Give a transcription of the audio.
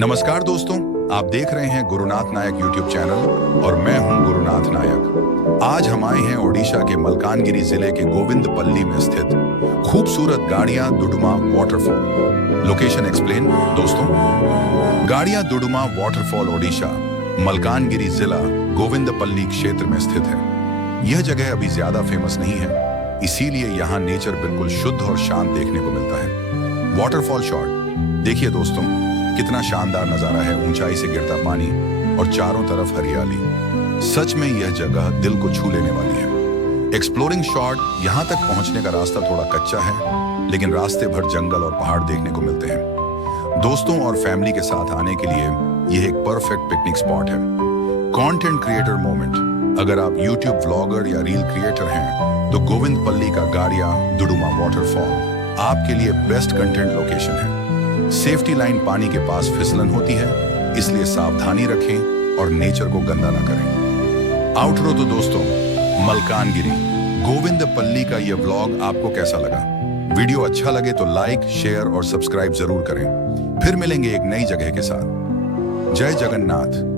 नमस्कार दोस्तों, आप देख रहे हैं गुरुनाथ नायक यूट्यूब चैनल और मैं हूं गुरुनाथ नायक। आज हम आए हैं ओडिशा के मलकानगिरी जिले के गोविंदपल्ली में स्थित खूबसूरत गाड़िया दुडुमा वाटरफॉल। लोकेशन एक्सप्लेन दोस्तों। गाड़िया दुडुमा वाटरफॉल ओडिशा मलकानगिरी जिला गोविंदपल्ली क्षेत्र में स्थित है। यह जगह अभी ज्यादा फेमस नहीं है, इसीलिए यहाँ नेचर बिल्कुल शुद्ध और शांत देखने को मिलता है। वाटरफॉल शॉट देखिए दोस्तों, कितना शानदार नजारा है। ऊंचाई से गिरता पानी और चारों तरफ हरियाली। सच में यह जगह दिल को छू लेने वाली है। एक्सप्लोरिंग शॉट, यहाँ तक पहुंचने का रास्ता थोड़ा कच्चा है, लेकिन रास्ते भर जंगल और पहाड़ देखने को मिलते हैं। दोस्तों और फैमिली के साथ आने के लिए यह एक परफेक्ट पिकनिक स्पॉट है। कंटेंट क्रिएटर मोमेंट, अगर आप यूट्यूब व्लॉगर या रील क्रिएटर हैं तो गोविंदपल्ली का गाड़िया दुडुमा वाटरफॉल आपके लिए बेस्ट कंटेंट लोकेशन है। सेफ्टी लाइन पानी के पास फिसलन होती है, इसलिए सावधानी रखें और नेचर को गंदा ना करें। आउटरो तो दोस्तों, मलकानगिरी गोविंदपल्ली का यह व्लॉग आपको कैसा लगा? वीडियो अच्छा लगे तो लाइक, शेयर और सब्सक्राइब जरूर करें। फिर मिलेंगे एक नई जगह के साथ। जय जगन्नाथ।